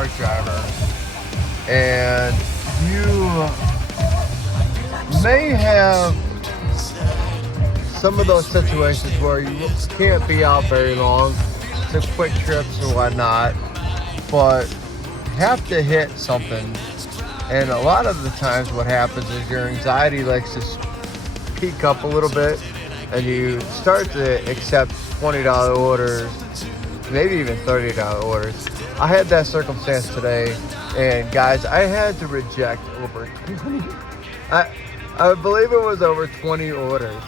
bark driver, and you may have some of those situations where you can't be out very long, to quick trips and whatnot, but have to hit something. And a lot of the times what happens is your anxiety likes to peak up a little bit, and you start to accept $20 orders, maybe even $30 orders. I had that circumstance today, and guys, I had to reject over 20. I believe it was over 20 orders.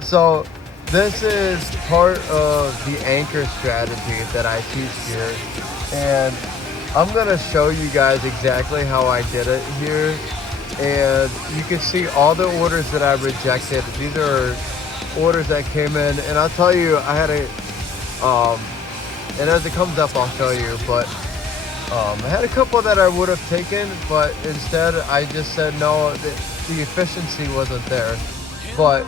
So this is part of the anchor strategy that I teach here, and I'm gonna show you guys exactly how I did it here. And you can see all the orders that I rejected. These are orders that came in, and I'll tell you, I had a and as it comes up I'll show you, but I had a couple that I would have taken, but instead I just said no, the efficiency wasn't there. But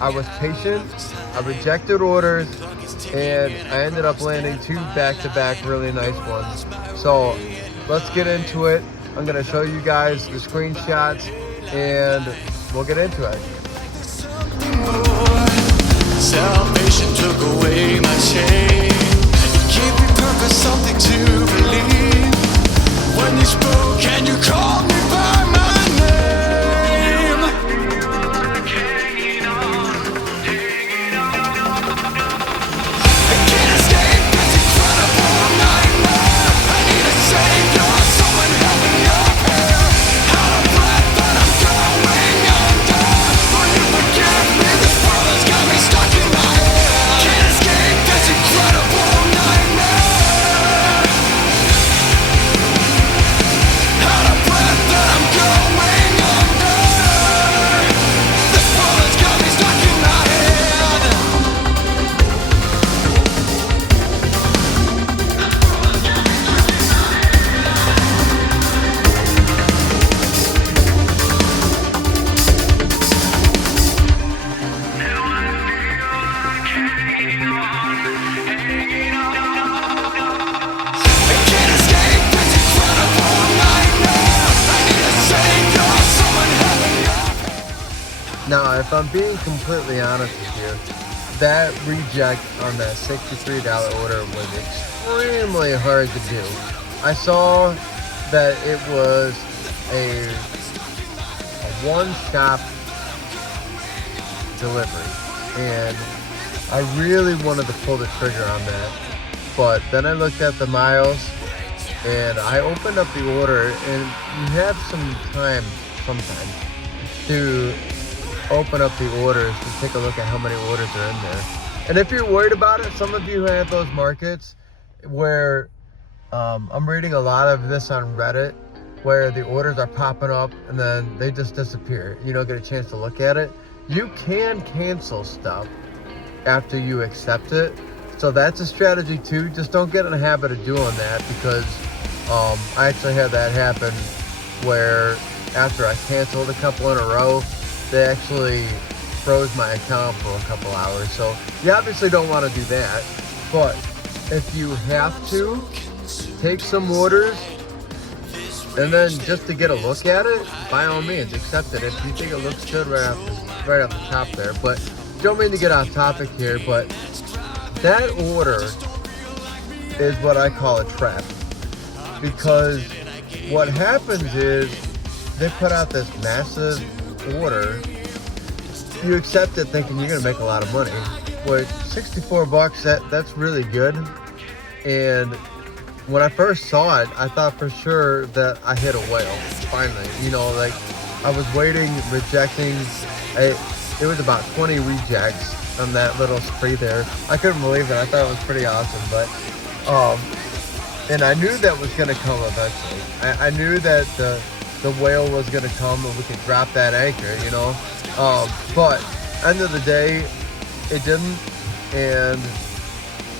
I was patient, I rejected orders, and I ended up landing 2 back-to-back really nice ones. So let's get into it. I'm gonna show you guys the screenshots, and we'll get into it. Salvation took away my shame. You gave me purpose, something to believe. When you spoke and you called me by my name. I can't escape this incredible nightmare. I need a savior, someone help me up here. Out of breath, but I'm going under. Will you forgive me? This world has got me stuck in my head. Can't escape this incredible nightmare. Out of breath, but I'm going under. This world has got me stuck in my head. I can't escape this incredible nightmare. I need a savior, someone help me up. Now, if I'm being completely honest with you, that reject on that $63 order was extremely hard to do. I saw that it was a one-shop delivery, and I really wanted to pull the trigger on that. But then I looked at the miles, and I opened up the order, and you have some time sometimes to open up the orders to take a look at how many orders are in there. And if you're worried about it, some of you have those markets where I'm reading a lot of this on Reddit, where the orders are popping up and then they just disappear. You don't get a chance to look at it. You can cancel stuff after you accept it. So that's a strategy too. Just don't get in the habit of doing that, because I actually had that happen where after I canceled a couple in a row, they actually froze my account for a couple hours. So you obviously don't want to do that. But if you have to, take some orders, and then just to get a look at it, by all means, accept it if you think it looks good right off the top there. But don't mean to get off topic here, but that order is what I call a trap, because what happens is they put out this massive order, you accept it thinking you're gonna make a lot of money. With $64, that's really good. And when I first saw it, I thought for sure that I hit a whale finally. You know, like I was waiting, rejecting. It was about 20 rejects on that little spree there. I couldn't believe it. I thought it was pretty awesome. But and I knew that was gonna come eventually. I knew that the whale was gonna come and we could drop that anchor, you know. But end of the day, it didn't, and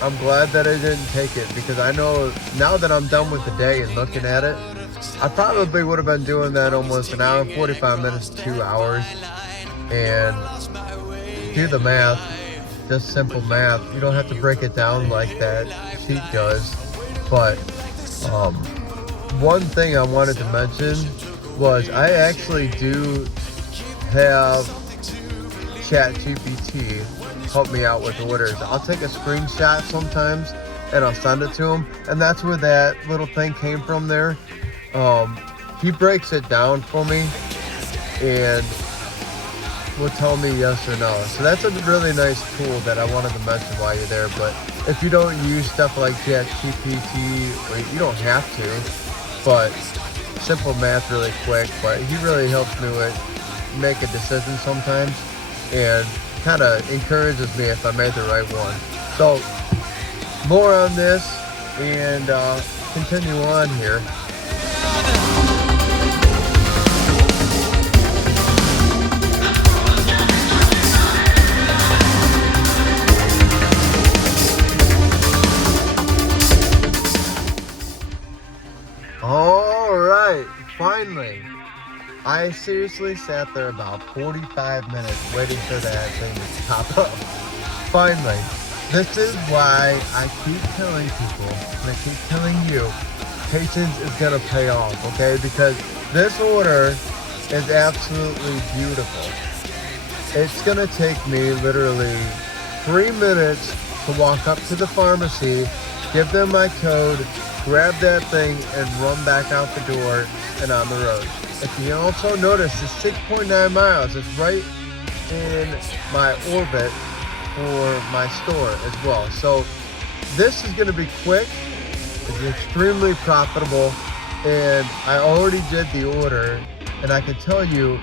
I'm glad that I didn't take it, because I know now that I'm done with the day and looking at it, I probably would have been doing that almost an hour and 45 minutes, 2 hours. And do the math, just simple math. You don't have to break it down like that sheet does. But one thing I wanted to mention was I actually do have ChatGPT help me out with orders. I'll take a screenshot sometimes and I'll send it to him, and that's where that little thing came from there. He breaks it down for me and will tell me yes or no. So that's a really nice tool that I wanted to mention while you're there. But if you don't use stuff like ChatGPT, or you don't have to, but simple math really quick, but he really helps me with make a decision sometimes and kind of encourages me if I made the right one. So more on this and continue on here. All right, finally. I seriously sat there about 45 minutes waiting for that thing to pop up. Finally. This is why I keep telling people, and I keep telling you, patience is going to pay off, okay? Because this order is absolutely beautiful. It's going to take me literally 3 minutes to walk up to the pharmacy, give them my code, grab that thing, and run back out the door and on the road. If you also notice, it's 6.9 miles. It's right in my orbit for my store as well. So this is going to be quick. It's extremely profitable, and I already did the order, and I can tell you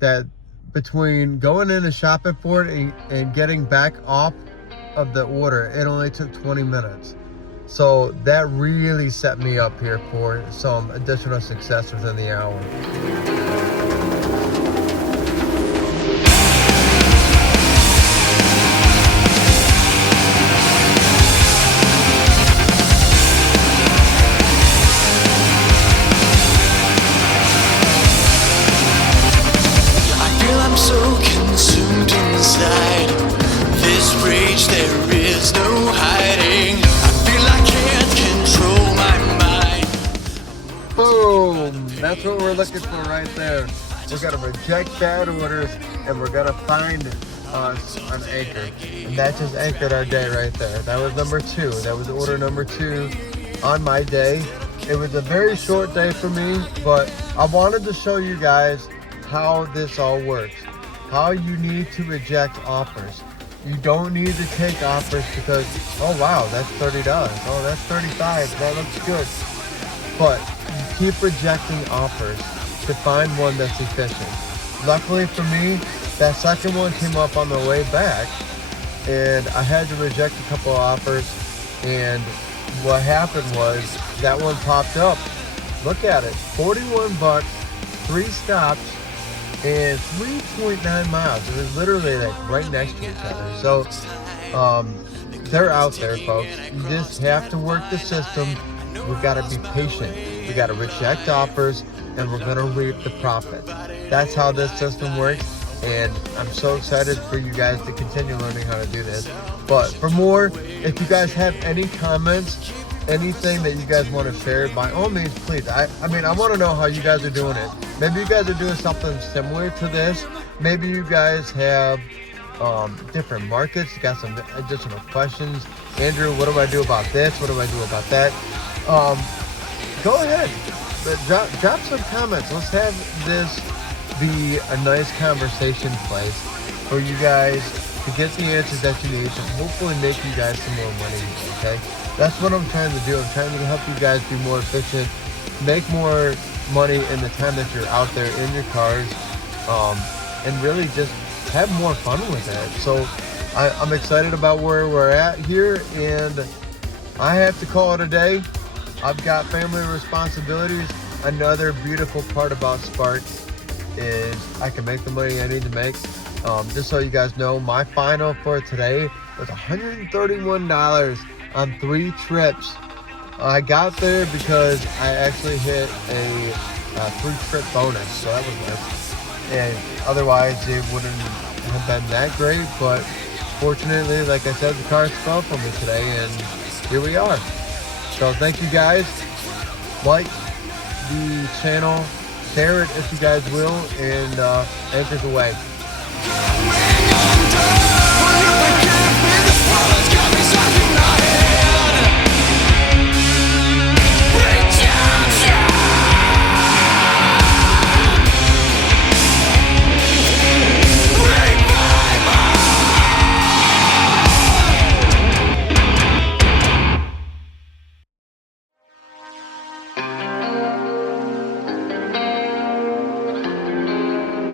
that between going in and shopping for it and getting back off of the order, it only took 20 minutes. So that really set me up here for some additional success within the hour. That's what we're looking for right there. We're gonna reject bad orders and we're gonna find us an anchor. And that just anchored our day right there. That was number 2. That was order number 2 on my day. It was a very short day for me, but I wanted to show you guys how this all works. How you need to reject offers. You don't need to take offers because, oh wow, that's $30. Oh, that's $35. That looks good. But you keep rejecting offers to find one that's efficient. Luckily for me, that second one came up on the way back, and I had to reject a couple of offers, and what happened was that one popped up. Look at it, 41 bucks, 3 stops, and 3.9 miles. It was literally like right next to each other. So they're out there, folks. You just have to work the system. We've got to be patient. We got to reject offers, and we're going to reap the profit. That's how this system works, and I'm so excited for you guys to continue learning how to do this. But for more, if you guys have any comments, anything that you guys want to share, by all means, please. I want to know how you guys are doing it. Maybe you guys are doing something similar to this. Maybe you guys have different markets. You got some additional questions. Andrew, what do I do about this? What do I do about that? Go ahead, drop some comments. Let's have this be a nice conversation place for you guys to get the answers that you need to hopefully make you guys some more money, okay? That's what I'm trying to do. I'm trying to help you guys be more efficient, make more money in the time that you're out there in your cars, and really just have more fun with it. So I'm excited about where we're at here, and I have to call it a day. I've got family responsibilities. Another beautiful part about Spark is I can make the money I need to make. Just so you guys know, my final for today was $131 on 3 trips. I got there because I actually hit a 3-trip bonus, so that was nice. And otherwise, it wouldn't have been that great, but fortunately, like I said, the car fell for me today, and here we are. So thank you guys. Like, the channel, share it if you guys will, and anchors away. Going under.